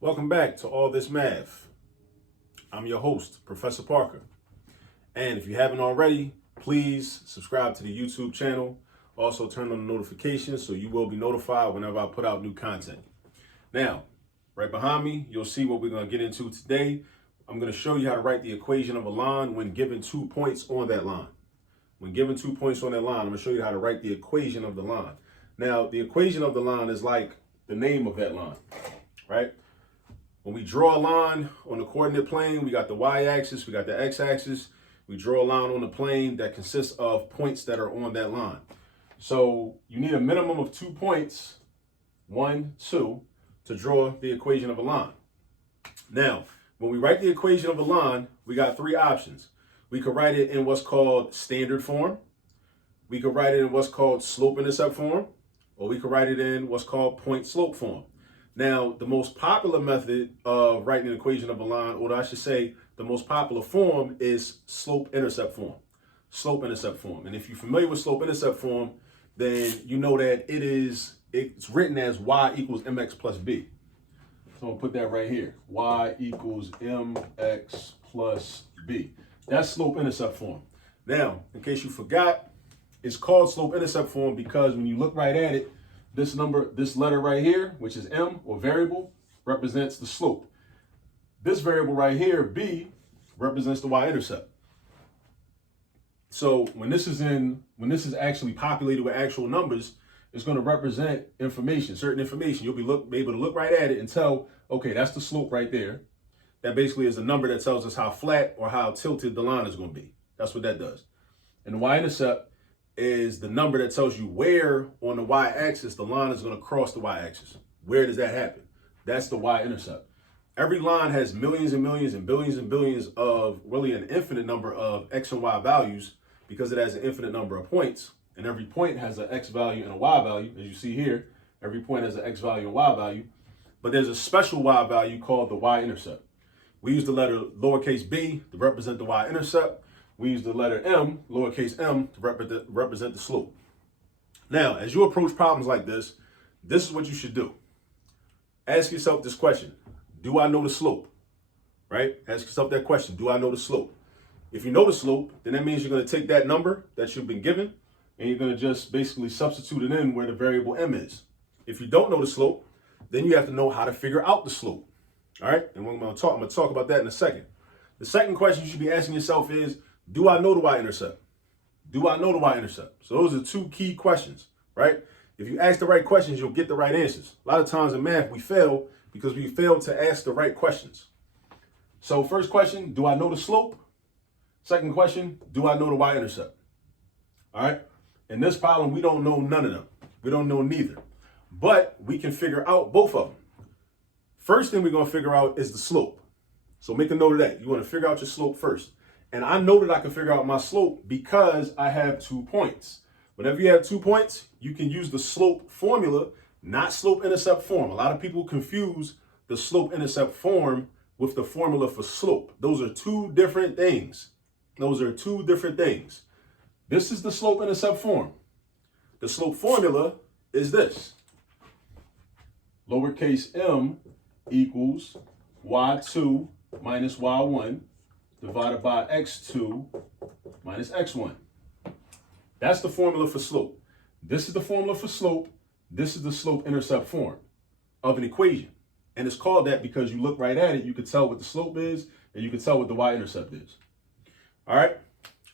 Welcome back to All This Math. I'm your host, Professor Parker. And if you haven't already, please subscribe to the YouTube channel. Also turn on the notifications so you will be notified whenever I put out new content. Now, right behind me, you'll see what we're going to get into today. I'm going to show you how to write the equation of a line when given 2 points on that line. When given 2 points on that line, I'm going to show you how to write the equation of the line. Now, the equation of the line is like the name of that line, right? When we draw a line on the coordinate plane, we got the y-axis, we got the x-axis. We draw a line on the plane that consists of points that are on that line. So you need a minimum of 2 points, 1, 2, to draw the equation of a line. Now, when we write the equation of a line, we got 3 options. We could write it in what's called standard form. We could write it in what's called slope-intercept form, or we could write it in what's called point-slope form. Now, the most popular method of writing an equation of a line, or I should say the most popular form, is slope-intercept form. Slope-intercept form. And if you're familiar with slope-intercept form, then you know that it's written as y equals mx plus b. So I'm going to put that right here. Y equals mx plus b. That's slope-intercept form. Now, in case you forgot, it's called slope-intercept form because when you look right at it, this letter right here, which is m or variable, represents the slope. This variable right here, b, represents the y-intercept. So when this is actually populated with actual numbers, it's going to represent information, certain information. You'll be able to look right at it and tell, okay, that's the slope right there. That basically is a number that tells us how flat or how tilted the line is going to be. That's what that does. And the y-intercept is the number that tells you where on the y-axis the line is going to cross the y-axis. Where does that happen? That's the y-intercept. Every line has millions and millions and billions of really an infinite number of x and y values because it has an infinite number of points. And every point has an x value and a y value. As you see here, every point has an x value and y value. But there's a special y value called the y-intercept. We use the letter lowercase b to represent the y-intercept. We use the letter m, lowercase m, to represent the slope. Now, as you approach problems like this is what you should do. Ask yourself this question. Do I know the slope? Right? Ask yourself that question. Do I know the slope? If you know the slope, then that means you're going to take that number that you've been given and you're going to just basically substitute it in where the variable m is. If you don't know the slope, then you have to know how to figure out the slope. All right? And I'm going to talk about that in a second. The second question you should be asking yourself is, do I know the y-intercept? Do I know the y-intercept? So those are 2 key questions, right? If you ask the right questions, you'll get the right answers. A lot of times in math, we fail because we fail to ask the right questions. So first question, do I know the slope? Second question, do I know the y-intercept? All right? In this problem, we don't know none of them. We don't know neither. But we can figure out both of them. First thing we're going to figure out is the slope. So make a note of that. You want to figure out your slope first. And I know that I can figure out my slope because I have 2 points. Whenever you have 2 points, you can use the slope formula, not slope-intercept form. A lot of people confuse the slope-intercept form with the formula for slope. Those are 2 different things. Those are 2 different things. This is the slope-intercept form. The slope formula is this. Lowercase m equals y2 minus y1 divided by x2 minus x1. That's the formula for slope. This is the formula for slope. This is the slope-intercept form of an equation. And it's called that because you look right at it, you can tell what the slope is, and you can tell what the y-intercept is. All right?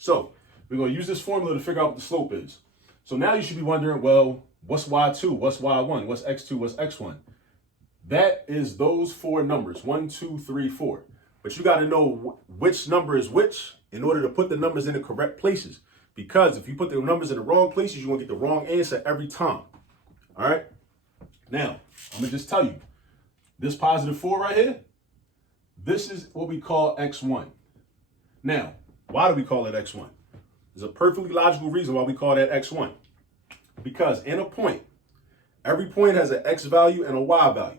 So we're going to use this formula to figure out what the slope is. So now you should be wondering, well, what's y2? What's y1? What's x2? What's x1? That is those 4 numbers, 1, 2, 3, 4. But you got to know which number is which in order to put the numbers in the correct places. Because if you put the numbers in the wrong places, you're going to get the wrong answer every time. All right? Now, I'm going to just tell you, this positive 4 right here, this is what we call x1. Now, why do we call it x1? There's a perfectly logical reason why we call that x1. Because in a point, every point has an x value and a y value.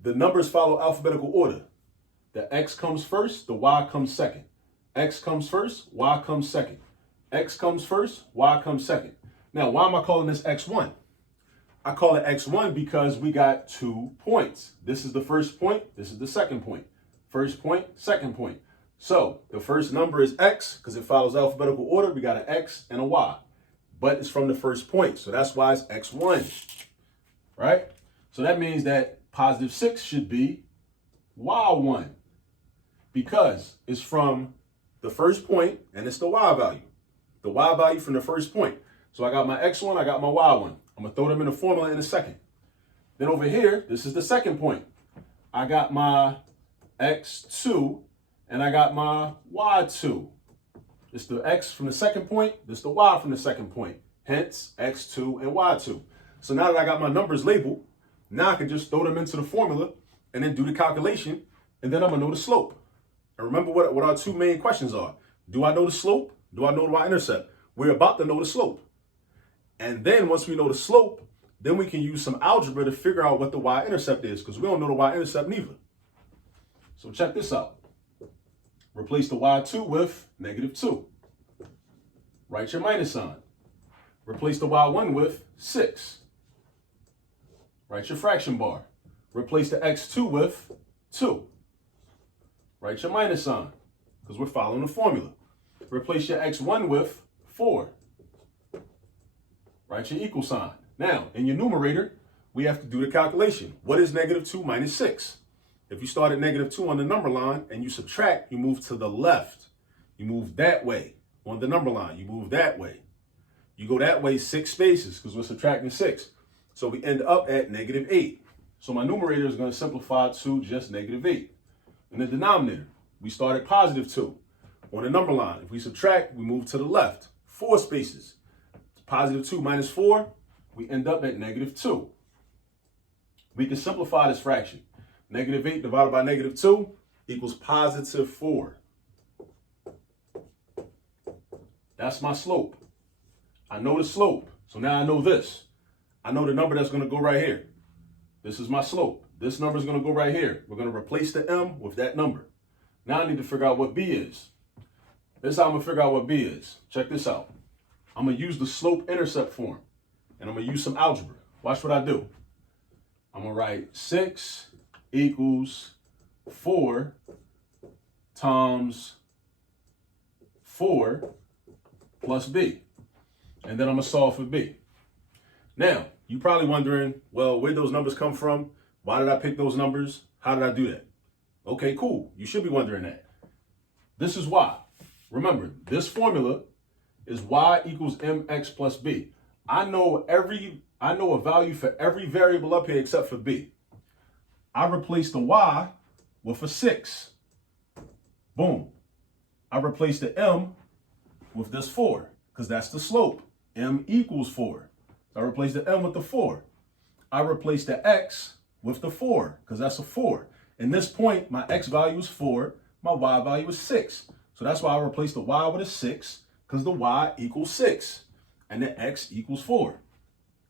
The numbers follow alphabetical order. The x comes first, the y comes second. X comes first, y comes second. X comes first, y comes second. Now, why am I calling this x1? I call it x1 because we got 2 points. This is the first point. This is the second point. First point, second point. So the first number is x because it follows alphabetical order. We got an x and a y, but it's from the first point. So that's why it's x1, right? So that means that positive 6 should be y1 because it's from the first point and it's the y value. The y value from the first point. So I got my x1, I got my y1. I'm going to throw them in the formula in a second. Then over here, this is the second point. I got my x2 and I got my y2. It's the x from the second point. This is the y from the second point. Hence, x2 and y2. So now that I got my numbers labeled, now I can just throw them into the formula and then do the calculation, and then I'm going to know the slope. And remember what our two main questions are. Do I know the slope? Do I know the y-intercept? We're about to know the slope. And then once we know the slope, then we can use some algebra to figure out what the y-intercept is, because we don't know the y-intercept neither. So check this out. Replace the y2 with -2. Write your minus sign. Replace the y1 with 6. Write your fraction bar. Replace the x2 with 2. Write your minus sign, because we're following the formula. Replace your x1 with 4. Write your equal sign. Now, in your numerator, we have to do the calculation. What is -2 minus 6? If you start at -2 on the number line and you subtract, you move to the left. You move that way on the number line. You move that way. You go that way 6 spaces because we're subtracting 6. So we end up at -8. So my numerator is going to simplify to just -8. In the denominator, we start at +2 on the number line. If we subtract, we move to the left 4 spaces. +2 minus 4, we end up at -2. We can simplify this fraction. -8 divided by -2 equals +4. That's my slope. I know the slope. So now I know this. I know the number that's going to go right here. This is my slope. This number is going to go right here. We're going to replace the m with that number. Now I need to figure out what b is. This is how I'm going to figure out what b is. Check this out. I'm going to use the SlopeIntercept Form, and I'm going to use some algebra. Watch what I do. I'm going to write 6 equals 4 times 4 plus b. And then I'm going to solve for b. Now, you're probably wondering, well, where'd those numbers come from? Why did I pick those numbers? How did I do that? Okay, cool. You should be wondering that. This is why. Remember, this formula is y equals mx plus b. I know a value for every variable up here except for b. I replace the y with a 6. Boom. I replace the m with this 4 because that's the slope. M equals 4. So I replace the m with the 4. I replace the x with the 4 because that's a 4. In this point, my x value is 4. My y value is 6. So that's why I replace the y with a 6 because the y equals 6 and the x equals 4.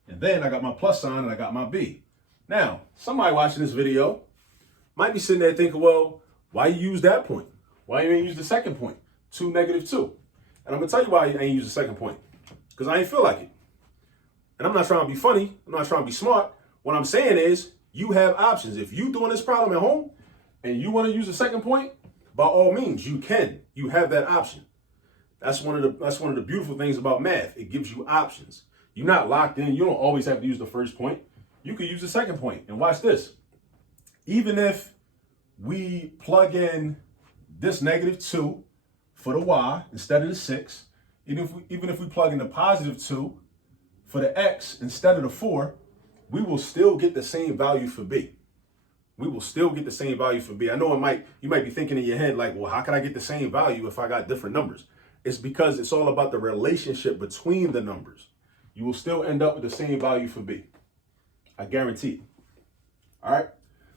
And then I got my plus sign and I got my b. Now, somebody watching this video might be sitting there thinking, well, why you use that point? Why you ain't use the second point, 2, -2? And I'm going to tell you why you ain't use the second point. Because I ain't feel like it. And I'm not trying to be funny. I'm not trying to be smart. What I'm saying is you have options. If you doing this problem at home and you want to use the second point, by all means, you can. You have that option. That's one of the beautiful things about math. It gives you options. You're not locked in. You don't always have to use the first point. You could use the second point. And watch this. Even if we plug in this -2 for the y instead of the 6, even if we plug in the +2 for the x instead of the 4, we will still get the same value for b. We will still get the same value for b. I know you might be thinking in your head like, well, how can I get the same value if I got different numbers? It's because it's all about the relationship between the numbers. You will still end up with the same value for b. I guarantee it. All right?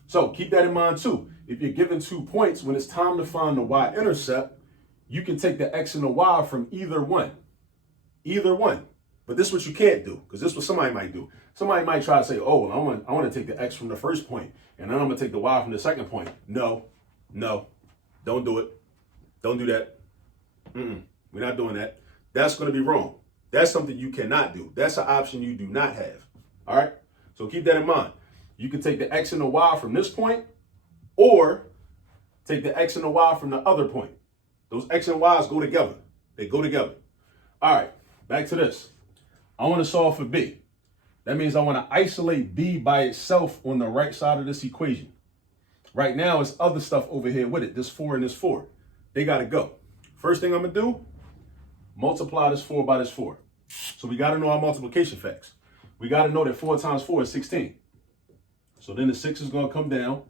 So keep that in mind too. If you're given 2 points, when it's time to find the y-intercept, you can take the x and the y from either one. Either one. But this is what you can't do, because this is what somebody might do. Somebody might try to say, oh, well, I want to take the x from the first point, and then I'm going to take the y from the second point. No, don't do it. Don't do that. We're not doing that. That's going to be wrong. That's something you cannot do. That's an option you do not have. All right? So keep that in mind. You can take the x and the y from this point, or take the x and the y from the other point. Those x and y's go together. They go together. All right, back to this. I want to solve for b. That means I want to isolate b by itself on the right side of this equation. Right now, it's other stuff over here with it. This 4 and this 4. They got to go. First thing I'm going to do, multiply this 4 by this 4. So we got to know our multiplication facts. We got to know that 4 times 4 is 16. So then the 6 is going to come down.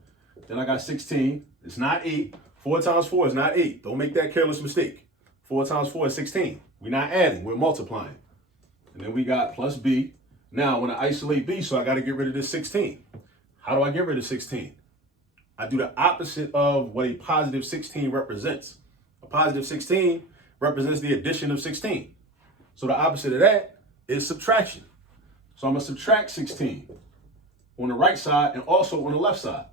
Then I got 16. It's not 8. 4 times 4 is not 8. Don't make that careless mistake. 4 times 4 is 16. We're not adding. We're multiplying. And then we got plus b. Now I want to isolate b, so I got to get rid of this 16. How do I get rid of 16? I do the opposite of what a positive 16 represents. A positive 16 represents the addition of 16. So the opposite of that is subtraction. So I'm going to subtract 16 on the right side and also on the left side.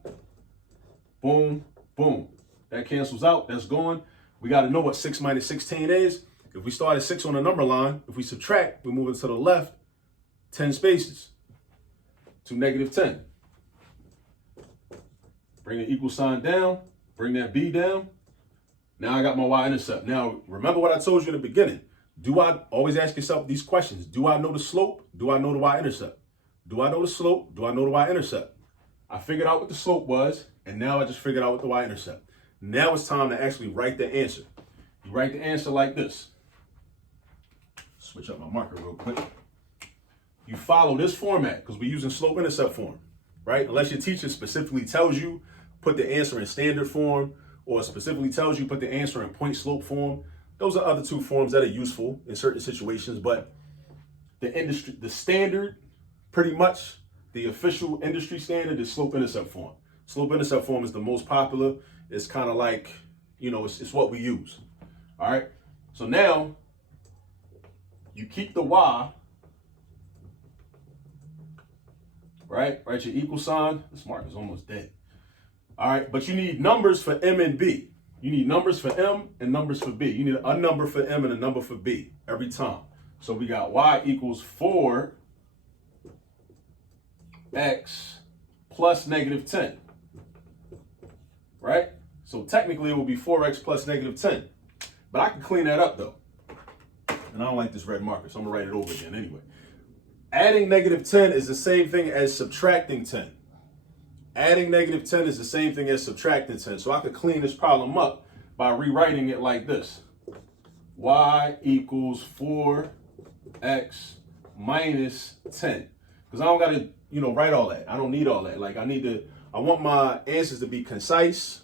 Boom, boom. That cancels out. That's gone. We got to know what 6 minus 16 is. If we start at 6 on the number line, if we subtract, we're moving to the left 10 spaces to negative 10. Bring the equal sign down. Bring that b down. Now I got my y-intercept. Now, remember what I told you in the beginning. Do I always ask yourself these questions? Do I know the slope? Do I know the y-intercept? Do I know the slope? Do I know the y-intercept? I figured out what the slope was, and now I just figured out what the y-intercept. Now it's time to actually write the answer. You write the answer like this. Switch up my marker real quick. You follow this format because we're using SlopeIntercept Form, right? Unless your teacher specifically tells you put the answer in standard form, or specifically tells you put the answer in point slope form. Those are other two forms that are useful in certain situations, but the standard, pretty much the official industry standard is SlopeIntercept Form. SlopeIntercept Form is the most popular. It's kind of like, you know, it's what we use. All right. So now you keep the y, right? Write your equal sign. This marker's almost dead. All right. But you need numbers for m and b. You need numbers for m and numbers for b. You need a number for m and a number for b every time. So we got y equals 4x plus negative 10. Right? So technically it will be 4x plus negative 10. But I can clean that up though. And I don't like this red marker, so I'm going to write it over again anyway. Adding negative 10 is the same thing as subtracting 10. Adding negative 10 is the same thing as subtracting 10. So I could clean this problem up by rewriting it like this. Y equals 4x minus 10. Because I don't got to, write all that. I don't need all that. I want my answers to be concise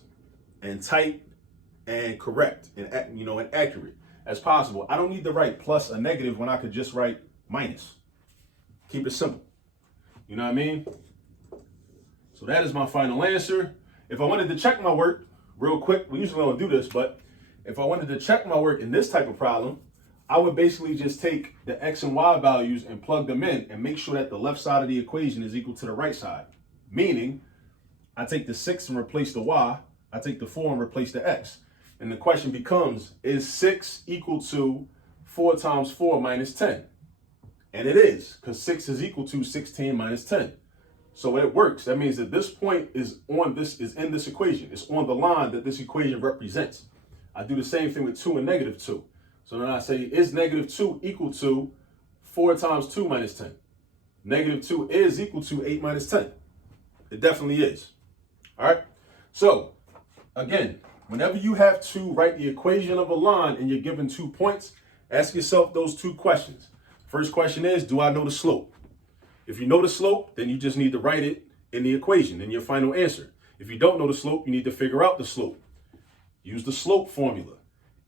and tight and correct and, and accurate as possible. I don't need to write plus a negative when I could just write minus. Keep it simple. You know what I mean? So that is my final answer. If I wanted to check my work real quick, we usually don't do this, but if I wanted to check my work in this type of problem, I would basically just take the x and y values and plug them in and make sure that the left side of the equation is equal to the right side. Meaning, I take the 6 and replace the y, I take the 4 and replace the x. And the question becomes, is 6 equal to 4 times 4 minus 10? And it is, because 6 is equal to 16 minus 10. So it works. That means that this point is in this equation. It's on the line that this equation represents. I do the same thing with 2 and negative 2. So then I say, is negative 2 equal to 4 times 2 minus 10? Negative 2 is equal to 8 minus 10. It definitely is. All right. So again, whenever you have to write the equation of a line and you're given 2 points, ask yourself those 2 questions. First question is, do I know the slope? If you know the slope, then you just need to write it in the equation in your final answer. If you don't know the slope, you need to figure out the slope. Use the slope formula.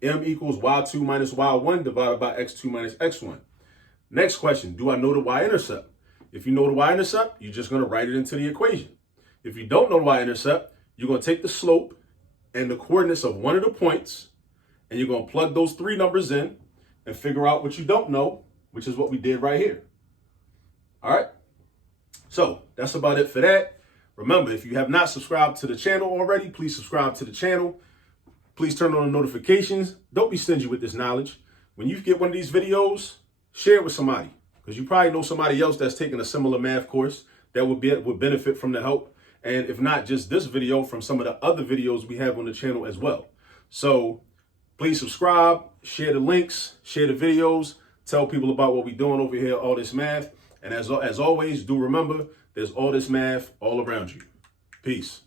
M equals y2 minus y1 divided by x2 minus x1. Next question, do I know the y-intercept? If you know the y-intercept, you're just going to write it into the equation. If you don't know the y-intercept, you're going to take the slope and the coordinates of one of the points, and you're going to plug those 3 numbers in and figure out what you don't know, which is what we did right here. All right. So that's about it for that. Remember, if you have not subscribed to the channel already, please subscribe to the channel. Please turn on the notifications. Don't be stingy with this knowledge. When you get one of these videos, share it with somebody, because you probably know somebody else that's taking a similar math course that would benefit from the help. And if not just this video, from some of the other videos we have on the channel as well. So please subscribe, share the links, share the videos, tell people about what we're doing over here, All This Math. And as always, do remember, there's all this math all around you. Peace.